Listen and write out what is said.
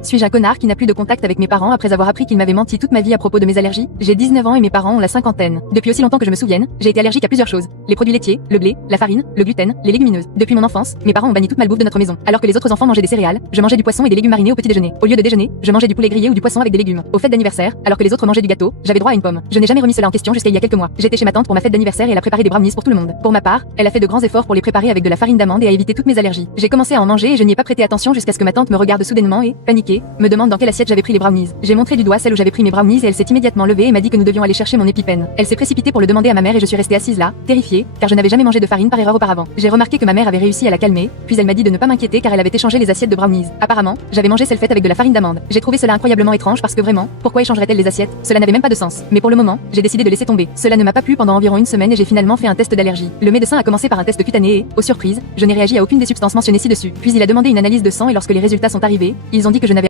Suis-je un connard qui n'a plus de contact avec mes parents après avoir appris qu'ils m'avaient menti toute ma vie à propos de mes allergies? J'ai 19 ans et mes parents ont la cinquantaine. Depuis aussi longtemps que je me souvienne, j'ai été allergique à plusieurs choses. Les produits laitiers, le blé, la farine, le gluten, les légumineuses. Depuis mon enfance, mes parents ont banni toute malbouffe de notre maison. Alors que les autres enfants mangeaient des céréales, je mangeais du poisson et des légumes marinés au petit déjeuner. Au lieu de déjeuner, je mangeais du poulet grillé ou du poisson avec des légumes. Au fête d'anniversaire, alors que les autres mangeaient du gâteau, j'avais droit à une pomme. Je n'ai jamais remis cela en question jusqu'à il y a quelques mois. J'étais chez ma tante pour ma fête d'anniversaire et elle a préparé des brownies pour tout le monde. Pour ma part, elle a fait de grands efforts pour les préparer avec de la farine d'amande et a évité toutes mes allergies. J'ai commencé à en manger et je n'y ai pas prêté attention jusqu'à ce que ma tante me regarde soudainement et, paniquée, me demande dans quelle assiette j'avais pris les brownies. J'ai montré du doigt celle où j'avais pris mes brownies et elle s'est immédiatement levée et m'a dit que nous devions aller chercher mon EpiPen. Elle s'est précipitée pour le demander à ma mère et je suis restée assise là, terrifiée, car je n'avais jamais mangé de farine par erreur auparavant. J'ai remarqué que ma mère avait réussi à la calmer, puis elle m'a dit de ne pas m'inquiéter car elle avait échangé les assiettes de brownies. Apparemment, j'avais mangé celle faite avec de la farine d'amande. J'ai trouvé cela incroyablement étrange parce que vraiment, pourquoi échangerait-elle les assiettes? Cela n'avait même pas de sens. Mais pour le moment, j'ai décidé de laisser tomber. Cela ne m'a pas plu pendant environ une semaine et j'ai finalement fait un test d'allergie. Le médecin a commencé par un test cutané et, aux surprises, je n'ai réagi à aucune des substances mentionnées ci-dessus. Puis il a demandé une analyse de sang et lorsque les résultats sont arrivés, ils ont dit que je